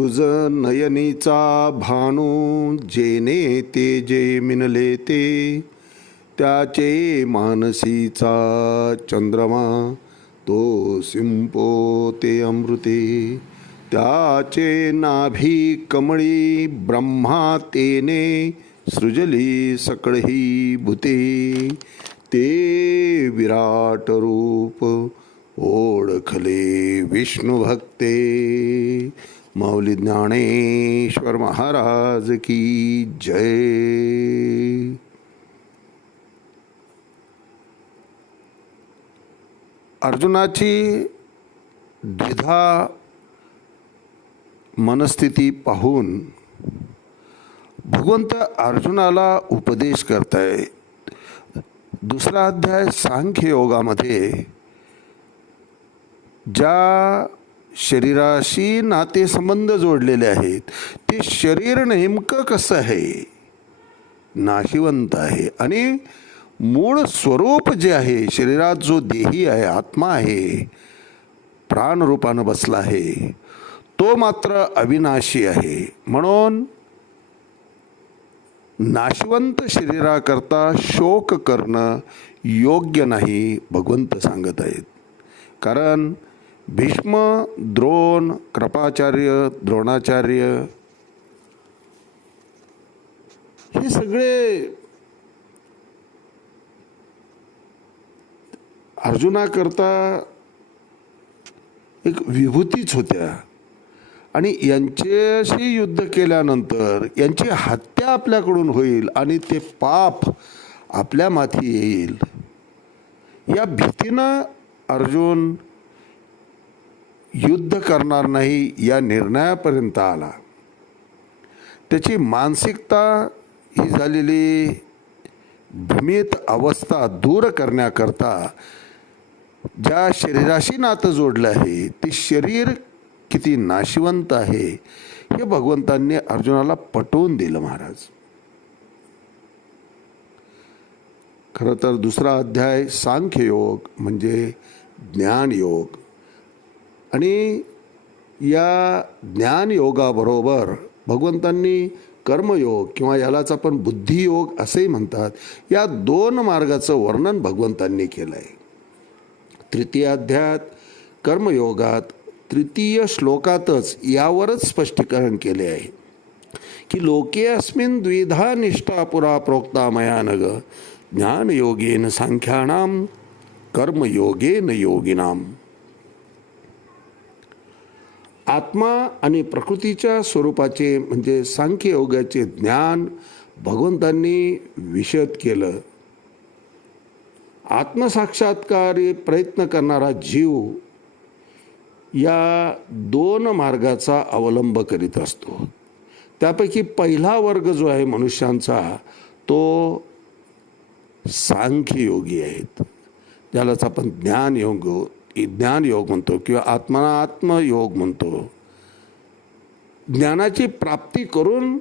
तुझ नयनीचा भानू जेने ते जे मिनले ते, त्याचे मानसीचा चंद्रमा तो सिंपोते अमृते, त्याचे नाभी कमळी ब्रह्मा तेने सृजली सकळही भूते, ते विराट रूप ओळखले विष्णू भक्ते. माऊली ज्ञानेश्वर महाराज की जय. अर्जुनाची द्विधा मनस्थिती पाहून भगवंत अर्जुनाला उपदेश करताय. दुसरा अध्याय सांख्य योगामध्ये ज्या शरीराशी नातेसंबंध जोडलेले आहेत ते शरीर नेमकं कसं आहे, नाशिवंत आहे, आणि मूळ स्वरूप जे आहे शरीरात जो देही आहे, आत्मा आहे, प्राणरूपानं बसला आहे, तो मात्र अविनाशी आहे. म्हणून नाशवंत शरीराकरता शोक करणं योग्य नाही भगवंत सांगत आहेत. कारण भीष्म, द्रोण, कृपाचार्य, द्रोणाचार्य हे सगळे अर्जुनाकरता एक विभूतीच होत्या आणि यांच्याशी युद्ध केल्यानंतर यांची हत्या आपल्याकडून होईल आणि ते पाप आपल्या माथी येईल या भीतीनं अर्जुन युद्ध करणार नाही या निर्णयापर्यंत आला. त्याची मानसिकता ही झालेली भ्रमित अवस्था दूर करण्याकरता ज्या शरीराशी नातं जोडलं आहे ते शरीर किती नाशिवंत आहे हे भगवंतांनी अर्जुनाला पटवून दिलं महाराज. खरं तर दुसरा अध्याय सांख्ययोग म्हणजे ज्ञानयोग, आणि या ज्ञानयोगाबरोबर भगवंतांनी कर्मयोग किंवा यालाच आपण बुद्धियोग असेही म्हणतात, या दोन मार्गाचं वर्णन भगवंतांनी केलं आहे. तृतीय अध्यायात कर्मयोगात तृतीय श्लोकातच यावरच स्पष्टीकरण केले आहे की लोके अस्मिन् द्विधा निष्ठा पुरा प्रोक्ता मया नग, ज्ञानयोगेन सांख्यानाम कर्मयोगेन योगिनाम. आत्मा आणि प्रकृतीच्या स्वरूपाचे म्हणजे सांख्ययोगाचे ज्ञान भगवंतांनी विशद केलं. आत्मसाक्षात्कारी प्रयत्न करणारा जीव या दोन मार्गाचा अवलंब करीत असतो. त्यापैकी पहिला वर्ग जो आहे मनुष्यांचा तो सांख्ययोगी आहेत, ज्यालाच आपण ज्ञानयोग म्हणतो किंवा आत्मयोग म्हणतो. ज्ञानाची प्राप्ती करून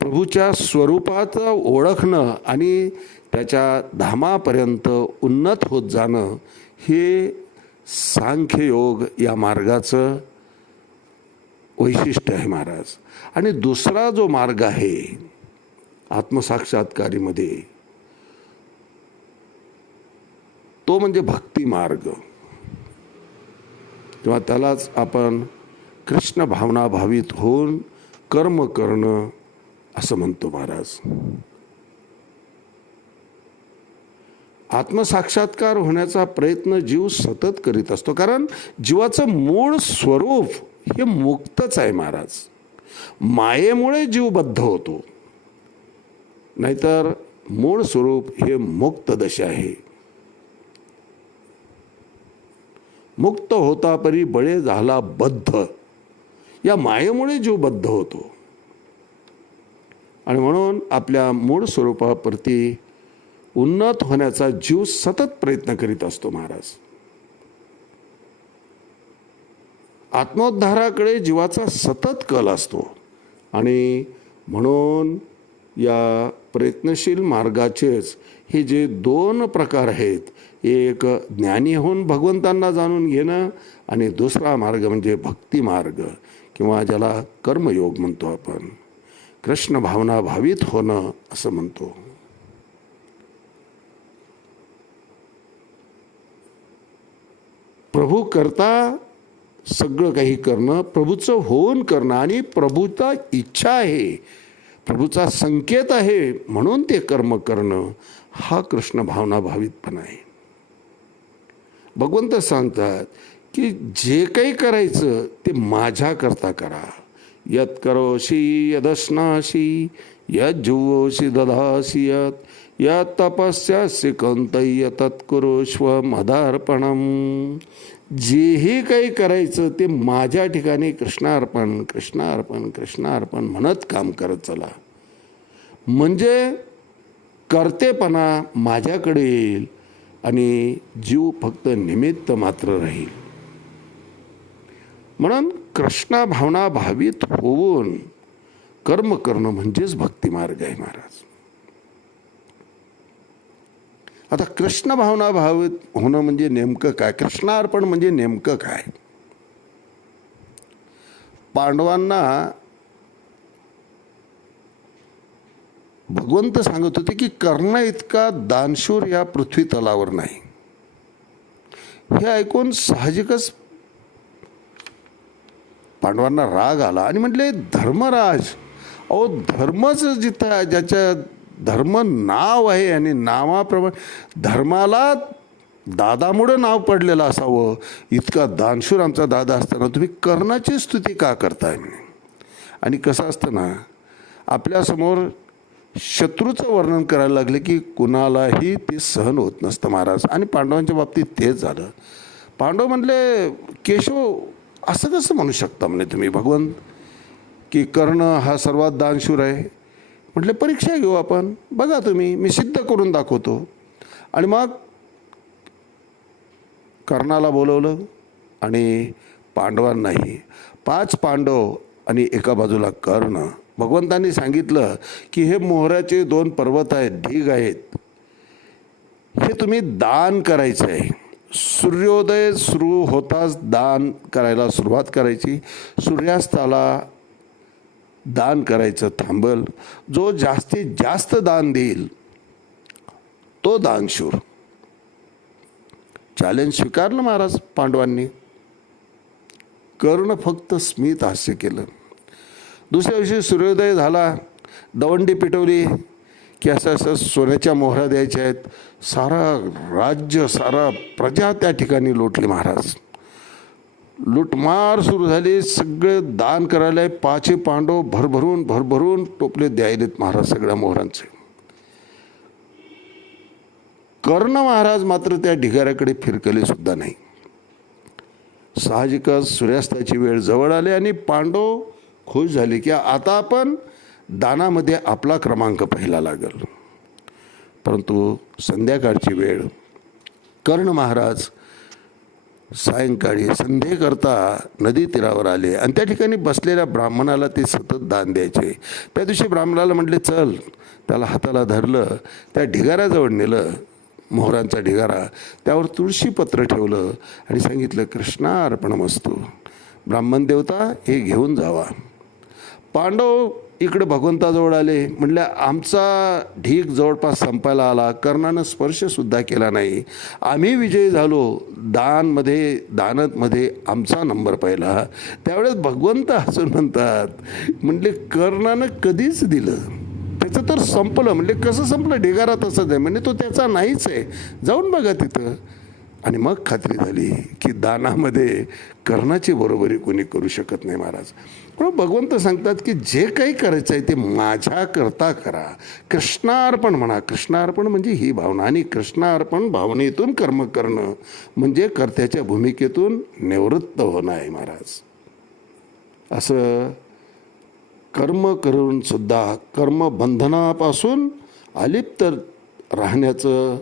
प्रभूच्या स्वरूपात ओळखणं आणि त्याच्या धामापर्यंत उन्नत होत जाणं हे सांख्ययोग या मार्गाचं वैशिष्ट्य आहे महाराज. आणि दुसरा जो मार्ग आहे आत्मसाक्षात्कारीमध्ये तो म्हणजे भक्ती मार्ग किंवा त्यालाच आपण कृष्ण भावना भावित होऊन कर्म करणं असं म्हणतो महाराज. आत्मसाक्षात्कार होण्याचा प्रयत्न जीव सतत करीत असतो, कारण जीवाचं मूळ स्वरूप हे मुक्तच आहे महाराज. मायेमुळे जीव बद्ध होतो, नाहीतर मूळ स्वरूप हे मुक्त दशा आहे. मुक्त होता परी बळे झाला बद्ध, या मायेमुळे जीव बद्ध होतो. आणि म्हणून आपल्या मूळ स्वरूपाप्रती उन्नत होण्याचा जीव सतत प्रयत्न करीत असतो महाराज. आत्मोद्धाराकडे जीवाचा सतत कल असतो आणि म्हणून या प्रयत्नशील मार्गाचेच हे जे दोन प्रकार आहेत, एक ज्ञानी होऊन भगवंतांना जाणून घेणं आणि दुसरा मार्ग म्हणजे भक्ती मार्ग किंवा ज्याला कर्मयोग म्हणतो आपण, कृष्ण भावना भावित होणं असं म्हणतो. प्रभू करता सगळं काही करणं, प्रभूचं होऊन करणं आणि प्रभूचा इच्छा आहे, प्रभूचा संकेत आहे म्हणून ते कर्म करणं, हा कृष्ण भावना भावितपणा आहे. भगवंत सांगतात की जे काही करायचं ते माझ्याकरता करा. यत करोषी यदश्नाशी यत जुवोषी दधासी यत तपस्यासि कौंतेय तत्कुरुष्व मदार्पणम. जेही काही करायचं ते माझ्या ठिकाणी कृष्णार्पण कृष्णार्पण कृष्णार्पण म्हणत काम करत चला, म्हणजे कर्तेपणा माझ्याकडे येईल आणि जीव फक्त निमित्त मात्र राहील. म्हणून कृष्ण भावना भावित होऊन कर्म करणं म्हणजेच भक्ती मार्ग आहे महाराज. आता कृष्ण भावना भावित होणं म्हणजे नेमकं काय, कृष्णार्पण म्हणजे नेमकं काय. पांडवांना भगवंत सांगत होते की कर्ण इतका दानशूर या पृथ्वी तलावर नाही. हे ऐकून साहजिकच पांडवांना राग आला आणि म्हटले, धर्मराज, अहो धर्मच जिथं ज्याच्या धर्म नाव आहे आणि नावाप्रमाणे धर्माला दादामुळं नाव पडलेलं असावं, इतका दानशूर आमचा दादा असताना तुम्ही कर्णाची स्तुती का करताय म्हणे. आणि कसं असतं ना, आपल्यासमोर शत्रूचं वर्णन करायला लागले की कुणालाही ते सहन होत नसतं महाराज. आणि पांडवांच्या बाबतीत तेच झालं. पांडव म्हणले, केशव असं कसं म्हणू शकता म्हणे तुम्ही भगवंत की कर्ण हा सर्वात दानशूर आहे. म्हटले परीक्षा घेऊ आपण, बघा तुम्ही, मी सिद्ध करून दाखवतो. आणि मग कर्णाला बोलवलं आणि पांडवांनाही, 5 पांडव आणि एका बाजूला कर्ण. भगवंतांनी सांगितलं की हे मोहराचे 2 पर्वत आहेत, ढीग आहेत, हे तुम्ही दान करायचं आहे. सूर्योदय सुरू होताच दान करायला सुरुवात करायची, सूर्यास्ताला दान करायचं थांबल. जो जास्तीत जास्त दान देईल तो दानशूर. चॅलेंज स्वीकारलं महाराज पांडवांनी. कर्ण फक्त स्मित हास्य केलं. दुसऱ्या दिवशी सूर्योदय झाला, दवंडी पिटवली की असं असं सोन्याच्या मोहरा द्यायच्या आहेत. सारा राज्य, सारा प्रजा त्या ठिकाणी लोटली महाराज. लुटमार सुरू झाली, सगळे दान करायला 5 पांडव भरभरून भरभरून टोपले द्यायलेत महाराज सगळ्या मोहरांचे. कर्ण महाराज मात्र त्या ढिगाऱ्याकडे फिरकले सुद्धा नाही. साहजिकच सूर्यास्ताची वेळ जवळ आली आणि पांडव खुश झाले की आता आपण दानामध्ये आपला क्रमांक पहिला लागल. परंतु संध्याकाळची वेळ, कर्ण महाराज सायंकाळी संध्येकरता नदी तीरावर आले आणि त्या ठिकाणी बसलेल्या ब्राह्मणाला ते सतत दान द्यायचे. त्या दिवशी ब्राह्मणाला म्हटले चल, त्याला हाताला धरलं, त्या ढिगाऱ्याजवळ नेलं, मोहरांचा ढिगारा, त्यावर तुळशीपत्र ठेवलं आणि सांगितलं कृष्णार्पणमस्तु, ब्राह्मण देवता हे घेऊन जावा. पांडव इकडे भगवंताजवळ आले, म्हटलं आमचा ढीग जवळपास संपायला आला, कर्णानं स्पर्शसुद्धा केला नाही, आम्ही विजयी झालो, दानतमध्ये आमचा नंबर पहिला. त्यावेळेस भगवंत हसून म्हणतात, म्हटले कर्णानं कधीच दिलं, त्याचं तर संपलं. म्हणजे कसं संपलं, ढिगारा तसंच आहे, म्हणजे तो त्याचा नाहीच आहे, जाऊन बघा तिथं. आणि मग खात्री झाली की दानामध्ये कर्णाची बरोबरी कोणी करू शकत नाही महाराज. पण भगवंत सांगतात की जे काही करायचं आहे ते माझ्याकरता करा, कृष्णार्पण म्हणा. कृष्णार्पण म्हणजे ही भावना, आणि कृष्णार्पण भावनेतून कर्म करणं म्हणजे कर्त्याच्या भूमिकेतून निवृत्त होणं आहे महाराज. असं कर्म करून सुद्धा कर्मबंधनापासून अलिप्त राहण्याचं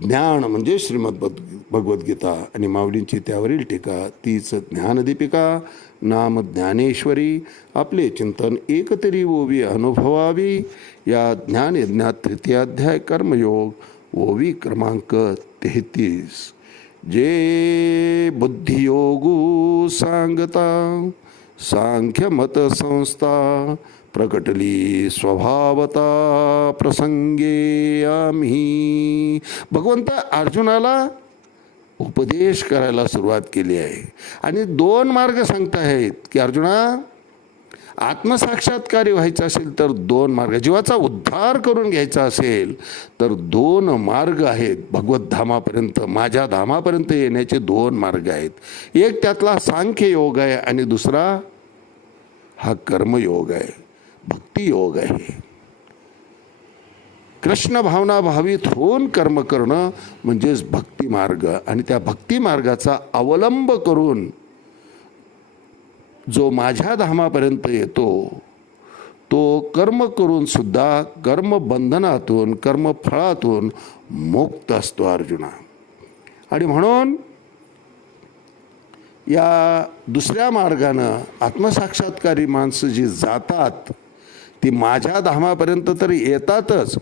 ज्ञान म्हणजे श्रीमद भगवद्गीता आणि माऊलींची त्यावरील टीका तीच ज्ञानदीपिका. नाम ज्ञानेश्वरी आपले चिंतन एकतरी ओवी अनुभवावी. या ज्ञानयज्ञात तृतीयाध्याय कर्मयोग ओवी क्रमांक 33. जे बुद्धियोगू सांगता सांख्यमत संस्था प्रकटली स्वभावता प्रसंगे आम्ही. भगवंत अर्जुनाला उपदेश करायला सुरुवात केली आहे आणि 2 मार्ग सांगताहेत की अर्जुना, आत्मसाक्षात्कारी व्हायचं असेल तर 2 मार्ग, जीवाचा उद्धार करून घ्यायचा असेल तर 2 मार्ग आहेत. भगवत धामापर्यंत, माझ्या धामापर्यंत येण्याचे 2 मार्ग आहेत. एक त्यातला सांख्य योग आहे आणि दुसरा हा कर्मयोग आहे, भक्तियोग आहे. कृष्ण भावना भावित होऊन कर्म करणं म्हणजेच भक्ती मार्ग. आणि त्या भक्ती मार्गाचा अवलंब करून जो माझ्या धामापर्यंत येतो तो कर्म करून सुद्धा कर्मबंधनातून कर्मफळातून मुक्त असतो अर्जुना. आणि म्हणून या दुसऱ्या मार्गानं आत्मसाक्षात्कारी माणसं जी जातात ती माझ्या धामापर्यंत तर येतातच,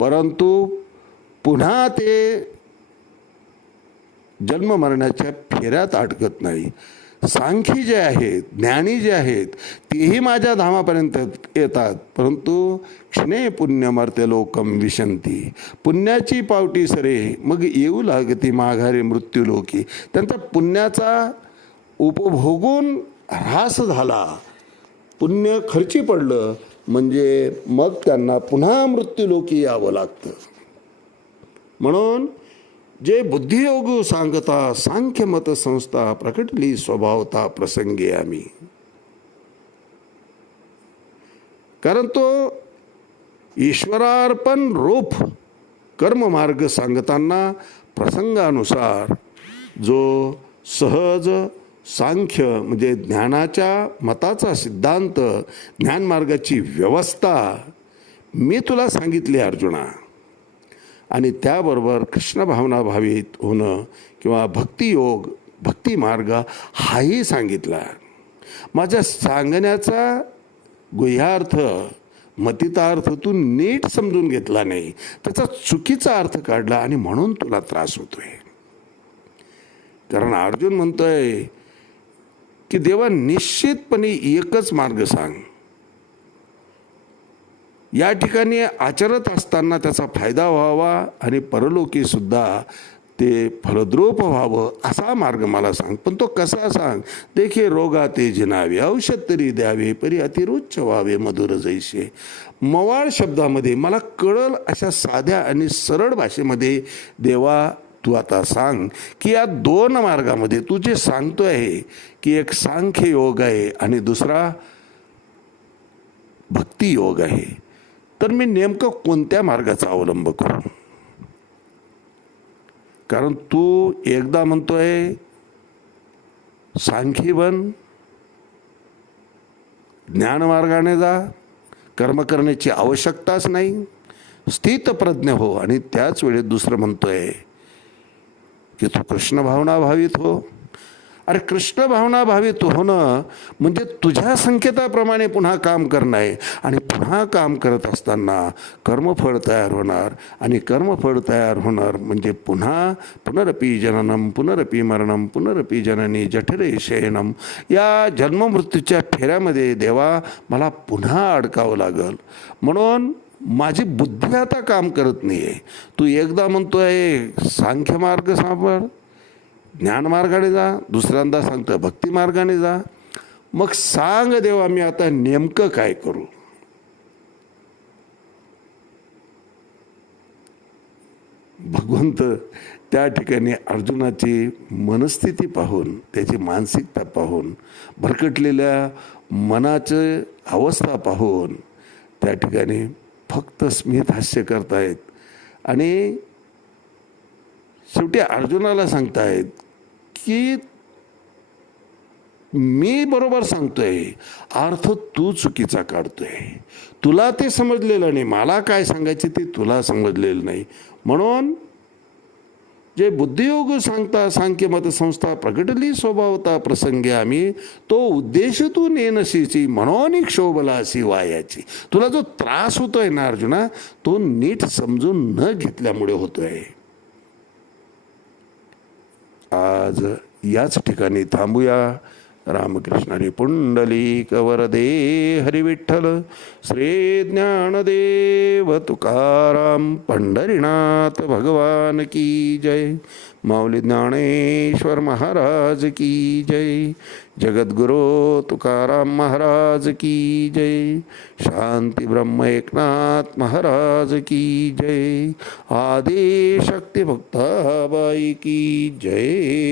परंतु पुन्हा ते जन्म मरणाच्या फेऱ्यात अडकत नाही. सांख्य जे आहेत, ज्ञानी जे आहेत, तेही माझ्या धामापर्यंत येतात, परंतु क्षणे पुण्यमर्त्य लोकम विशंती. पुण्याची पावटी सरे मग येऊ लागती माघारी मृत्यूलोकी. त्यांचा पुण्याचा उपभोगून ऱ्हास झाला, पुण्य खर्ची पडलं म्हणजे मग त्यांना पुन्हा मृत्यूलोकी यावं लागतं. म्हणून जे बुद्धियोगू सांगता सांख्यमत संस्था प्रकटली स्वभावता प्रसंगे आम्ही. कारण तो ईश्वरार्पण रूप कर्ममार्ग सांगताना प्रसंगानुसार जो सहज सांख्य म्हणजे ज्ञानाच्या मताचा सिद्धांत, ज्ञानमार्गाची व्यवस्था मी तुला सांगितली अर्जुना. आणि त्याबरोबर कृष्ण भावना भावित होणं किंवा भक्तियोग, भक्ती मार्ग हाही सांगितला. माझ्या सांगण्याचा गुह्यार्थ, मतितार्थ तू नीट समजून घेतला नाही, त्याचा चुकीचा अर्थ काढला आणि म्हणून तुला त्रास होतोय. कारण अर्जुन म्हणतोय की देवा निश्चितपणे एकच मार्ग सांग. या ठिकाणी आचरत असताना त्याचा फायदा व्हावा आणि परलोकी सुद्धा ते फलद्रूप व्हावं असा मार्ग मला सांग. पण तो कसा सांग? देखील रोगा ते जिनावे औषध तरी द्यावे परी अतिरुच्च व्हावे मधुर जैसे. मवाळ शब्दामध्ये मला कळल अशा साध्या आणि सरळ भाषेमध्ये देवा तू आता सांग की या 2 मार्गामध्ये तू जे सांगतो आहे की एक सांख्य योग आहे आणि दुसरा भक्ती योग आहे, तर मी नेमकं कोणत्या मार्गाचा अवलंब करू? कारण तू एकदा म्हणतोय सांख्य बन, ज्ञानमार्गाने जा, कर्म करण्याची आवश्यकताच नाही, स्थितप्रज्ञ हो. आणि त्याच वेळेत दुसरं म्हणतोय की तू कृष्ण भावना भावित हो. अरे कृष्ण भावना भावित होणं म्हणजे तुझ्या संकेताप्रमाणे पुन्हा काम करणं आहे. आणि पुन्हा काम करत असताना कर्मफळ तयार होणार आणि कर्मफळ तयार होणार म्हणजे पुन्हा पुनरपी जननम पुनरपी मरणम पुनरपी जननी जठरे शयनम. या जन्ममृत्यूच्या फेऱ्यामध्ये देवा मला पुन्हा अडकावं लागल. म्हणून माझी बुद्धी आता काम करत नाही आहे. तू एकदा म्हणतोय सांख्य मार्ग सापड, ज्ञानमार्गाने जा, दुसऱ्यांदा सांगतं भक्ती मार्गाने जा. मग सांग देवा मी आता नेमकं काय करू? भगवंत त्या ठिकाणी अर्जुनाची मनस्थिती पाहून, त्याची मानसिकता पाहून, भरकटलेल्या मनाची अवस्था पाहून त्या ठिकाणी फक्त स्मित हास्य करतायत आणि शेवटी अर्जुनाला सांगतायत की मी बरोबर सांगतोय, अर्थ तू चुकीचा काढतोय. तुला ते समजलेलं नाही, मला काय सांगायचे ते तुला समजलेलं नाही. म्हणून जे बुद्धियोग सांगता सांख्यमत संस्था प्रकटली स्वभावता प्रसंगी आम्ही तो उद्देश तू नेनशीची म्हणून क्षोभला अशी वायाची. तुला जो त्रास होतोय ना अर्जुना, तो नीट समजून न घेतल्यामुळे होतोय. आज याच ठिकाणी थांबूया. रामकृष्ण हरी पुंडलिक वरदे हरी विठ्ठल. श्री ज्ञानदेव तुकाराम पंढरीनाथ भगवान की जय. माऊली ज्ञानेश्वर महाराज की जय. जगद्गुरु तुकाराम महाराज की जय. शांती ब्रह्म एकनाथ महाराज की जय. आदि शक्ती भक्ताबाई की जय.